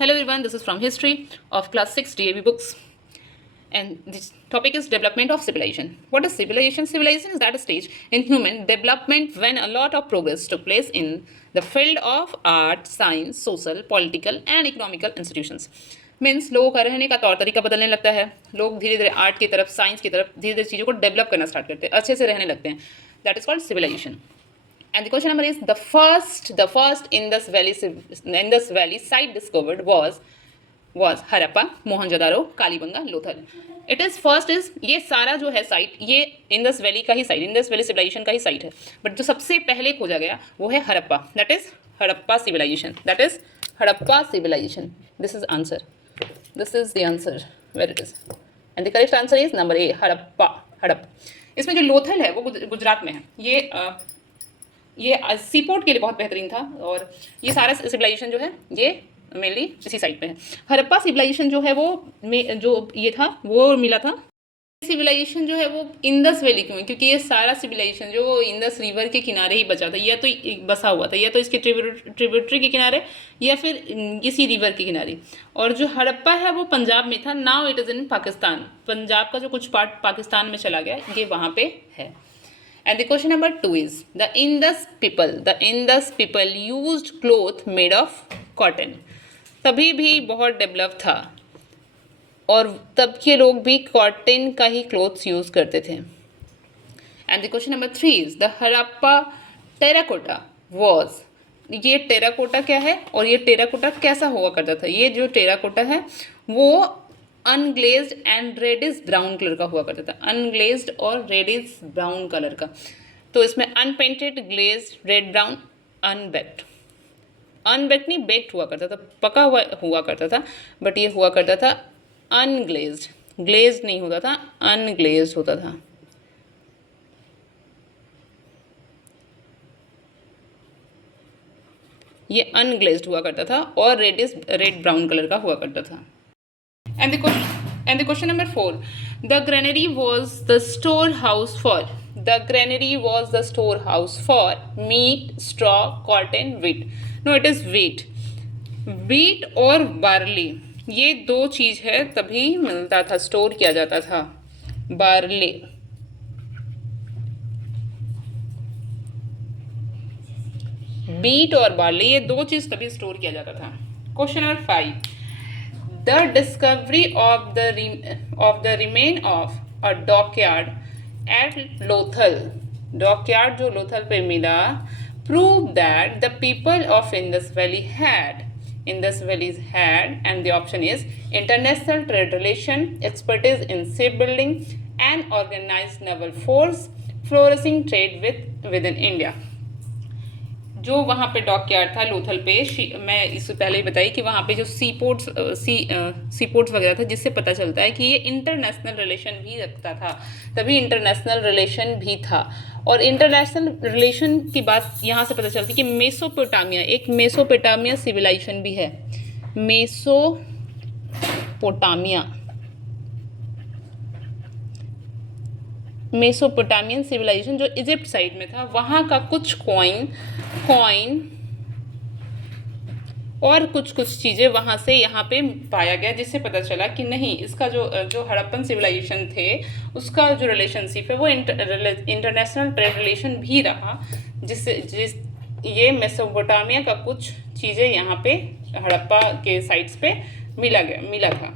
Hello everyone, this is from History of Class 6 DAV books. And this topic is development of civilization. What is civilization? Civilization is that stage in human development when a lot of progress took place in the field of art, science, social, political and economical institutions. Means लोगों का रहने का तौर तरीका बदलने लगता है, लोग धीरे धीरे आर्ट की तरफ, साइंस की तरफ धीरे धीरे चीज़ों को डेवलप करना स्टार्ट करते हैं, अच्छे से रहने लगते हैं. That is called civilisation. And the question number is the first Indus Valley site discovered was Harappa, Mohenjo-daro, Kalibanga, Lothal. It is first is ये सारा जो है साइट ये इंडस वैली का ही साइट, इंडस वैली सिविलाइजेशन का ही site है. But जो सबसे पहले खोजा गया वो है Harappa. That is Harappa civilisation. That is Harappa civilisation. This is answer. This is the answer where it is. And the correct answer is number A, Harappa. हड़प. इसमें जो लोथल है वो गुजरात में है. ये सीपोर्ट के लिए बहुत बेहतरीन था. और ये सारा सिविलाइजेशन जो है ये मेनली इसी साइड पे है. हड़प्पा सिविलाइजेशन जो है वो जो ये था वो मिला था. सिविलाइजेशन जो है वो इंडस वैली क्यों है? क्योंकि ये सारा सिविलाइजेशन जो इंडस रिवर के किनारे ही बचा था, या तो बसा हुआ था, या तो इसके ट्रिब्यूटरी के किनारे, या फिर इसी रिवर के किनारे. और जो हड़प्पा है वो पंजाब में था. Now it is in Pakistan. Punjab का जो कुछ पार्ट पाकिस्तान में चला गया, ये वहाँ पे है. And the question number 2 is the Indus people used cloth made of cotton. तभी भी बहुत डेवलप था और तब के लोग भी कॉटन का ही क्लोथ्स यूज़ करते थे. And the question number 3 is the Harappa terracotta was. ये टेराकोटा क्या है और ये टेराकोटा कैसा हुआ करता था? ये जो टेराकोटा है वो अनग्लेज्ड एंड रेडिश ब्राउन कलर का हुआ करता था. अनग्लेज्ड और रेडिश ब्राउन कलर का. तो इसमें अनपेंटेड, ग्लेज्ड, रेड ब्राउन, अनबेक्ड. अनबेक्ड नहीं, बेक्ड हुआ करता था, पका हुआ करता था. बट ये हुआ करता था अनग्लेज्ड. ग्लेज्ड नहीं होता था, अनग्लेज्ड होता था. ये अनग्लेज्ड हुआ करता था और रेड ब्राउन कलर का हुआ करता था. And the question number 4. The granary was the storehouse for. The granary was the storehouse for meat, straw, cotton, wheat. No, it is wheat. Wheat और barley ये दो चीज़ है तभी मिलता था, स्टोर किया जाता था. barley. wheat और barley ये दो चीज़ तभी स्टोर किया जाता था. Question number 5. The discovery of the remain of a dockyard at Lothal. Dockyard जो लोथल पे मिला proved that the people of Indus Valley had, and the option is international trade relation, expertise in shipbuilding, and organized naval force, flourishing trade within India. जो वहाँ पे dockyard था लोथल पे, मैं इससे पहले ही बताई कि वहाँ पे जो सीपोर्ट्स वगैरह था, जिससे पता चलता है कि ये इंटरनेशनल रिलेशन भी रखता था. तभी इंटरनेशनल रिलेशन भी था. और इंटरनेशनल रिलेशन की बात यहाँ से पता चलती है कि मेसोपोटामिया, एक मेसोपोटामिया सिविलाइजेशन भी है. मेसोपोटामियन सिविलाइजेशन जो इजिप्ट साइड में था, वहाँ का कुछ कॉइन और कुछ चीज़ें वहाँ से यहाँ पे पाया गया, जिससे पता चला कि नहीं, इसका जो हड़प्पन सिविलाइजेशन थे उसका जो रिलेशनशिप है वो इंटरनेशनल ट्रेड रिलेशन भी रहा, ये मेसोपोटामिया का कुछ चीज़ें यहाँ पे हड़प्पा के साइट्स पे मिला था.